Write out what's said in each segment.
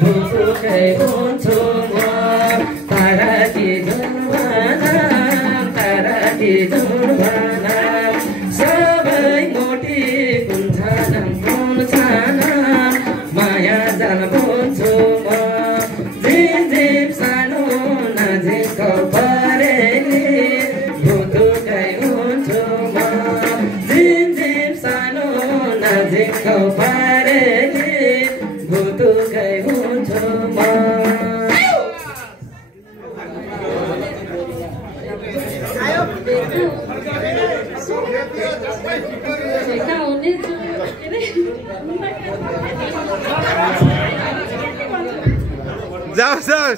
भुतुकै हुन्छु म ताराकी झुलभना सबै मोटी कुन्छानम कुन्छानम माया जाल बुन्छु म झिमझिम सानो नजिकको परेली भुतुकै हुन्छु म झिमझिम सानो नजिकको परेली भुतुकै हुन्छु म जाओ जाओ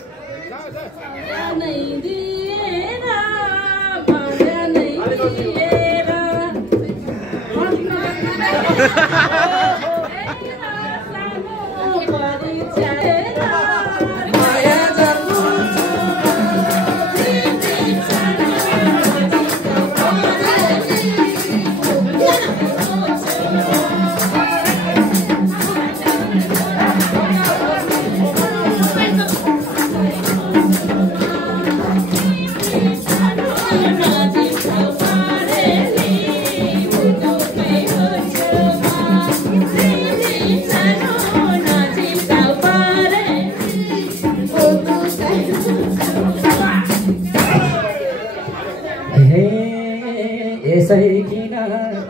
यसै किन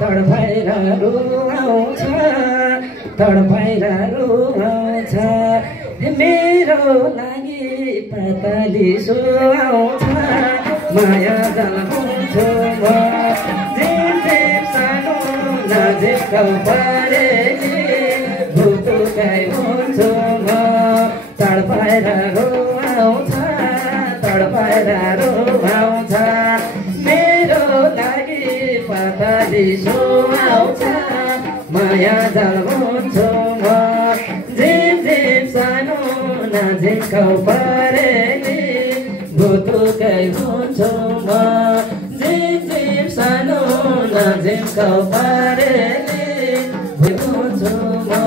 तडपाएर रुवाउँछ तडपाएर रुवाउँछ मेरो लागि पाताली सुहाउँछ माया जाल बुन्छु म झिमझिम सानो नजिकको परेली भुतुकै हुन्छु म तडपाएर रुवाउँछ तडपाएर रुवाउँछ मेरो लागि पाताली सुहाउँछ माया जाल बुन्छु म झिमझिम सानो नजिकको परेली भुतुकै हुन्छु म झिमझिम सानो नजिकको परेली हुन्छु म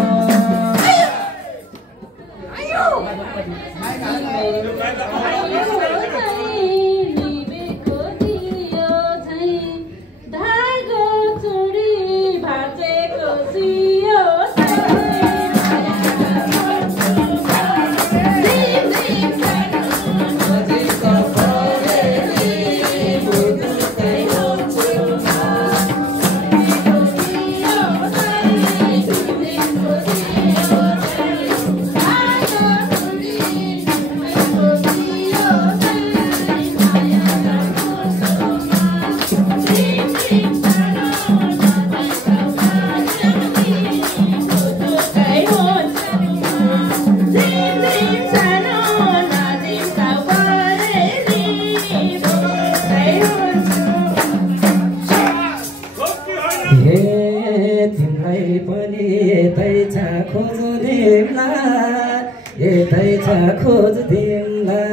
खोज दिउँला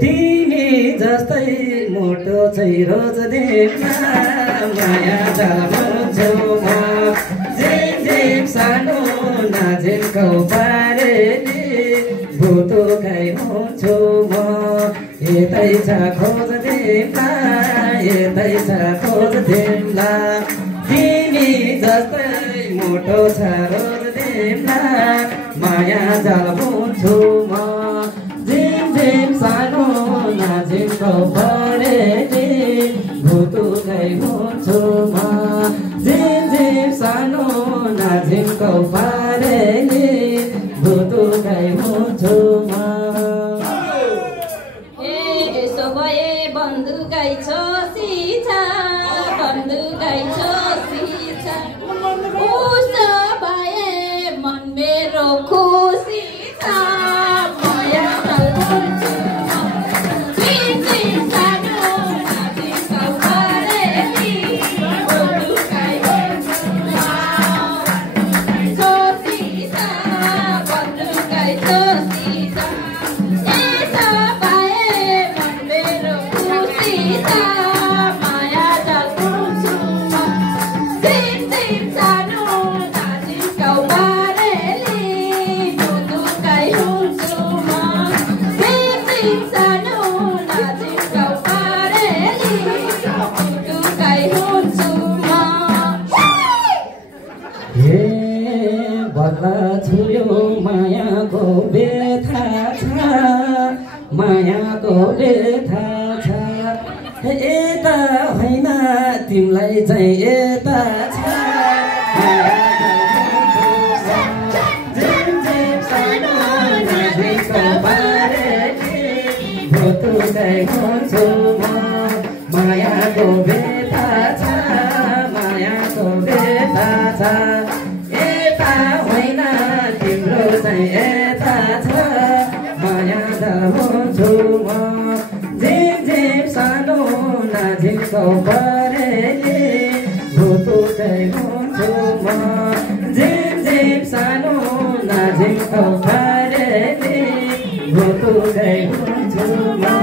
तिमी जस्तै मोटो चाहिँ रोज दिउँला माया जाल बुन्छु म झिमझिम सानो नजिकको परेली भुतुकै हुन्छु म यतै छ खोज दिउँला यतै छ खोज दिउँला तिमी जस्तै मोटो छ रोज दिउँला माया जाल बुन्छु म झिमझिम सानो नजिकको परेली भुतुकै हुन्छु म झिमझिम सानो नजिकको परेली भुतुकै हुन्छु म यसो भए बन्दुकै छोसी छ बन्दुकै छोसी छ उसो भए मन मेरो खुसी छ माया जाल बुन्छु म झिमझिम सानो नजिकको परेली भुतुकै हुन्छु म छोसी छ बन्दुकै छोसी छ यसो भए मन मेरो खुसी छ माया जाल बुन्छु म झिमझिम सानो नजिकको परेली छुयो मायाको व्यथा छ मायाको व्यथा छ यता होइन तिमीलाई चाहिँ यता छ हुन्छु म मायाको व्यथा छ मायाको व्यथा छ यता होइन तिम्रो चाहिँ यता छ माया हुन्छु म झिम झिम सानो नाझिमको परेली भुतुकै हुन्छु म झिम झिम सानो नाझिमको परेली भुतुकै हुन्छु म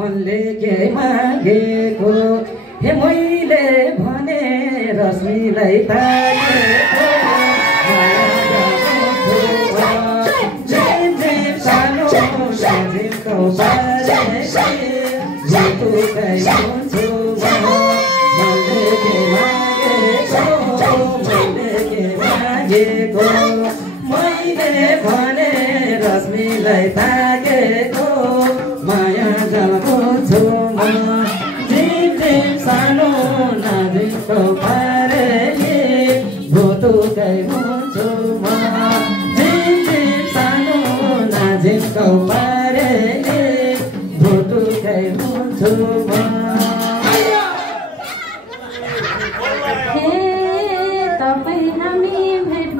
मनले के मागेको हे मैले भने रश्मिलाई तागेको सानो साझिमको भुतुकै हुन्छु मनले के मागेको मैले भने रश्मिलाई तागेको माया हुन्छु म झिम झिम सानो नाझिमको परेली भुतुकै हुन्छु म झिम झिम सानो नाझिमको परेली भुतुकै हुन्छु म तपाईँ हामी भेट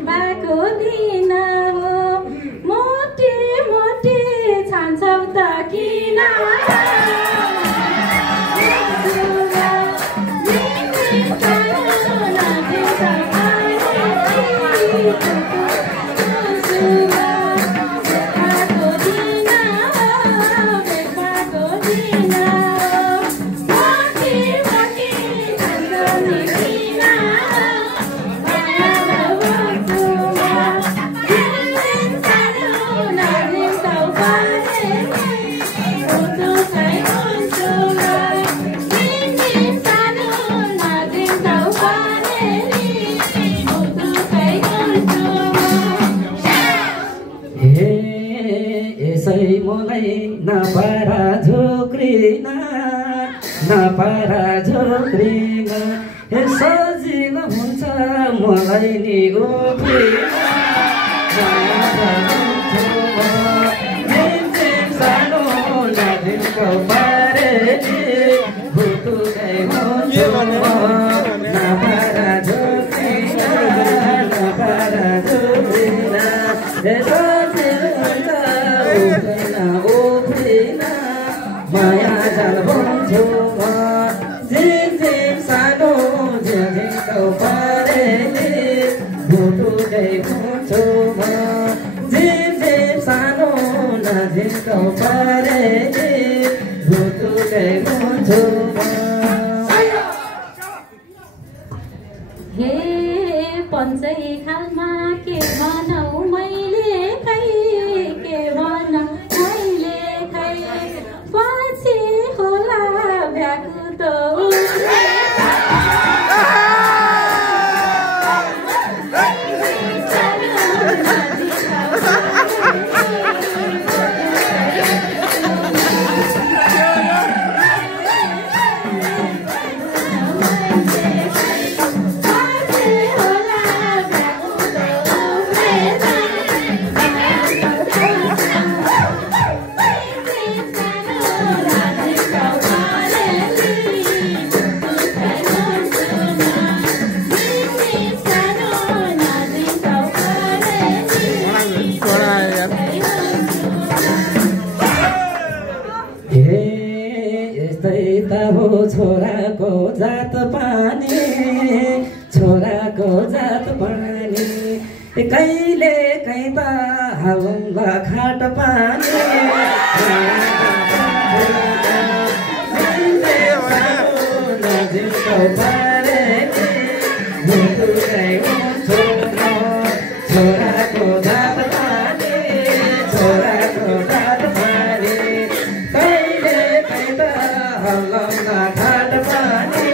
भएको दिन हो मोटे मोटे छान्छौ त किन नपारा झोक्रिन हे सजिलो हुन्छ मलाई नि सानो नाझिमको परेली भुतुकै हुन्छु नपारा झोक्रिन हे सजिलो हुन्छ उफ्रिन माया जाल हुन्छु म झिम झिम सानो झिमझिमको परेली भुतुकै हुन्छु म झिम झिम सानो नाझिमको परेली भुतुकै हुन्छु म हे पञ्चै खालमा के भनौ मैले खै के भनौ मैले खै पछि होला व्याकुत जात पानी छोराको जात पानी कहिले कहीँ त हालौँला खाट पानी छोराको जात पानी छोराको जात पानी कहिले कहीँ त हालौँला खाट पानी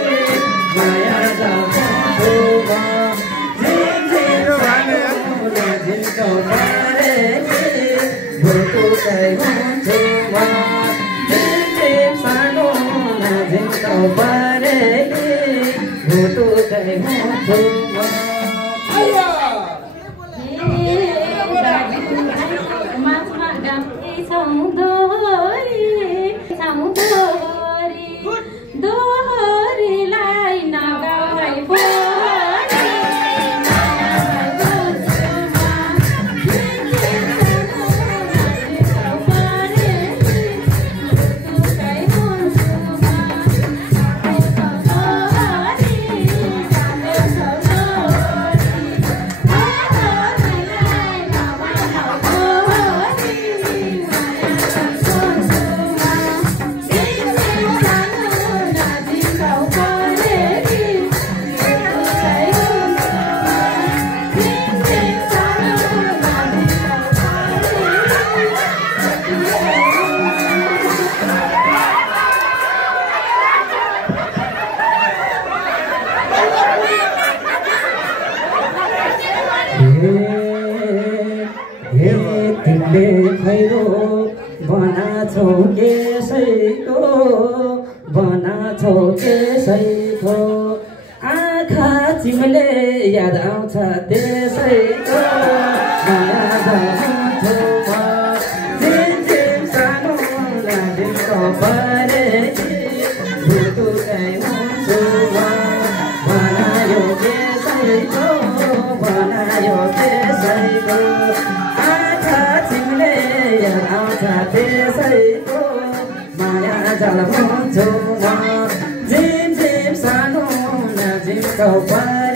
माया जाउँछौमा झिन्झिन्झिन्झौ पारे भुटुकै हुन्छु म झिमझिम सानो नझिन्झौ पारे भुटुकै हुन्छु म दोहोरीलाई नगाई तिमीले खैरो बनाछौ त्यसैको आँखा चिम्ले याद आउँछ त्यसैको माया जाउँछु म झिमझिम सानो नजिन्झौ पारे भुटुकै हुन्छु म बनायो त्यसैको आँखा चिम्ले याद आउँछ त्यसैको माया जाल हुन्छु म झिमझिम सानो नजिन्झौ पारे